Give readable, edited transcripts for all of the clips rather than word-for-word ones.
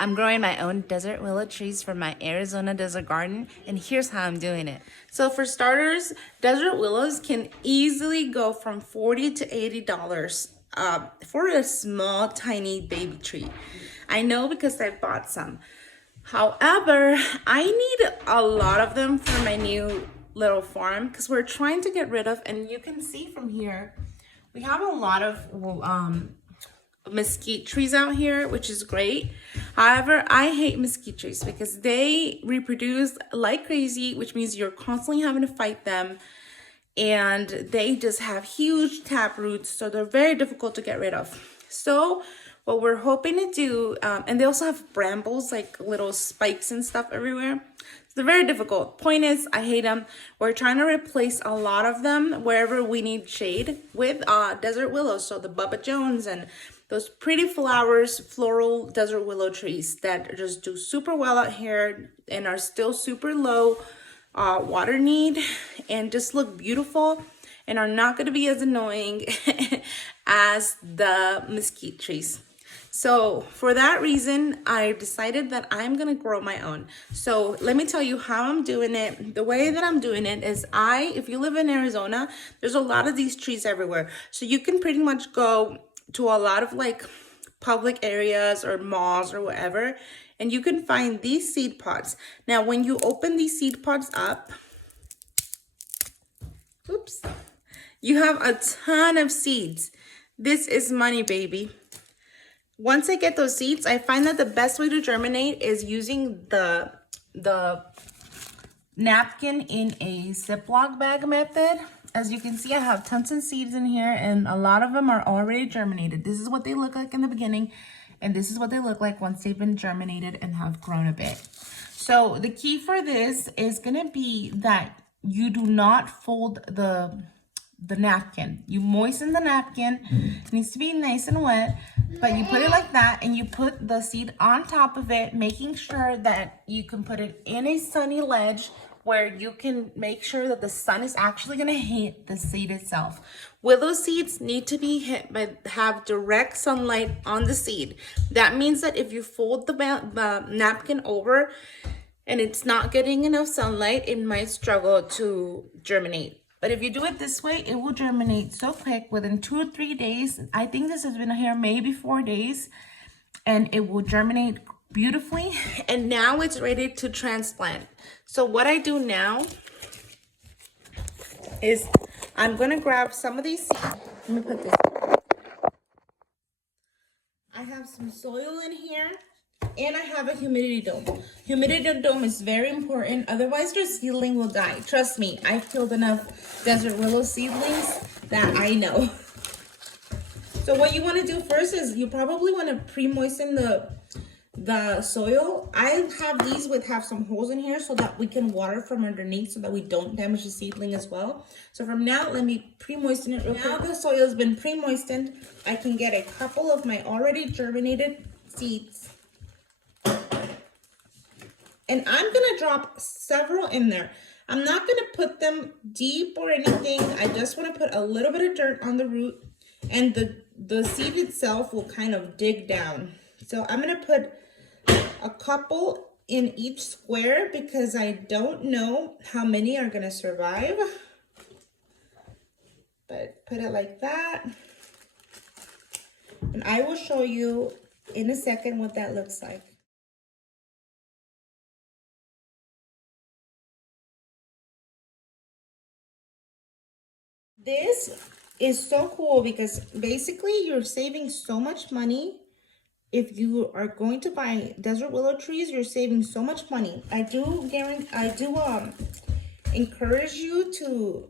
I'm growing my own desert willow trees from my Arizona desert garden, and here's how I'm doing it. So for starters, desert willows can easily go from $40 to $80 for a small, tiny baby tree. I know because I bought some. However, I need a lot of them for my new little farm because we're trying to get rid of, and you can see from here, we have a lot of mesquite trees out here, which is great. However, I hate mesquite trees because they reproduce like crazy, which means you're constantly having to fight them, and they just have huge tap roots, so they're very difficult to get rid of. So what we're hoping to do, and they also have brambles, like little spikes and stuff everywhere. So they're very difficult. Point is, I hate them. We're trying to replace a lot of them wherever we need shade with desert willows. So the Bubba Jones and those pretty flowers, floral desert willow trees that just do super well out here and are still super low water need and just look beautiful and are not going to be as annoying as the mesquite trees. So for that reason, I decided that I'm going to grow my own. So let me tell you how I'm doing it. The way that I'm doing it is if you live in Arizona, there's a lot of these trees everywhere. So you can pretty much go to a lot of like public areas or malls or whatever, and you can find these seed pods. Now, when you open these seed pods up, oops, you have a ton of seeds. This is money, baby. Once I get those seeds, I find that the best way to germinate is using the napkin in a Ziploc bag method. As you can see, I have tons of seeds in here, and a lot of them are already germinated. This is what they look like in the beginning, and this is what they look like once they've been germinated and have grown a bit. So the key for this is gonna be that you do not fold the napkin. You moisten the napkin. It needs to be nice and wet, but you put it like that and you put the seed on top of it, making sure that you can put it in a sunny ledge where you can make sure that the sun is actually going to hit the seed itself. Willow seeds need to be hit have direct sunlight on the seed. That means that if you fold the napkin over and it's not getting enough sunlight, it might struggle to germinate. But if you do it this way, it will germinate so quick within 2 or 3 days. I think this has been here maybe 4 days, and it will germinate beautifully. And now it's ready to transplant. So what I do now is I'm gonna grab some of these seeds. Let me put this. I have some soil in here. And I have a humidity dome. Humidity dome is very important. Otherwise, your seedling will die. Trust me, I've killed enough desert willow seedlings that I know. So what you want to do first is you probably want to pre-moisten the soil. I have these have some holes in here so that we can water from underneath so that we don't damage the seedling as well. So from now, let me pre-moisten it real quick. Now the soil has been pre-moistened, I can get a couple of my already germinated seeds. And I'm gonna drop several in there. I'm not gonna put them deep or anything. I just wanna put a little bit of dirt on the root, and the seed itself will kind of dig down. So I'm gonna put a couple in each square because I don't know how many are gonna survive. But put it like that. And I will show you in a second what that looks like. This is so cool because basically you're saving so much money. If you are going to buy desert willow trees, you're saving so much money. I do encourage you to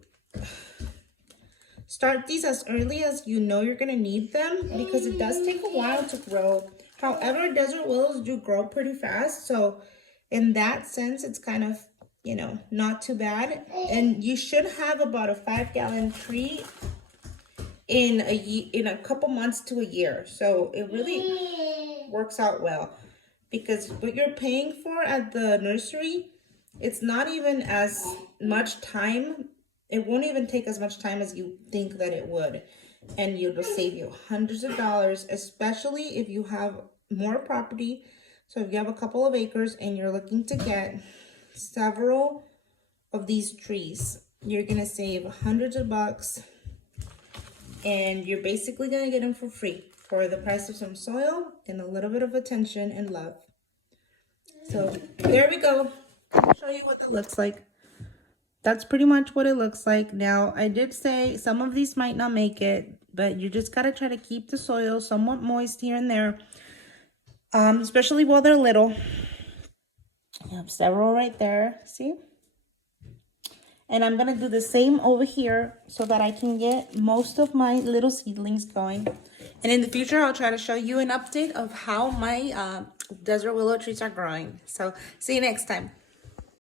start these as early as you know you're gonna need them because it does take a while to grow. However, desert willows do grow pretty fast, so in that sense, it's kind of, you know, not too bad. And you should have about a 5-gallon tree in a couple months to a year. So it really works out well because what you're paying for at the nursery, it's not even as much time. It won't even take as much time as you think that it would. And it'll save you hundreds of dollars, especially if you have more property So if you have a couple of acres and you're looking to get several of these trees, you're gonna save hundreds of bucks, and you're basically gonna get them for free for the price of some soil and a little bit of attention and love. So there we go. I'll show you what that looks like. That's pretty much what it looks like. Now, I did say some of these might not make it, but you just gotta try to keep the soil somewhat moist here and there, especially while they're little. I have several right there, see? And I'm gonna do the same over here so that I can get most of my little seedlings going. And in the future, I'll try to show you an update of how my desert willow trees are growing. So see you next time.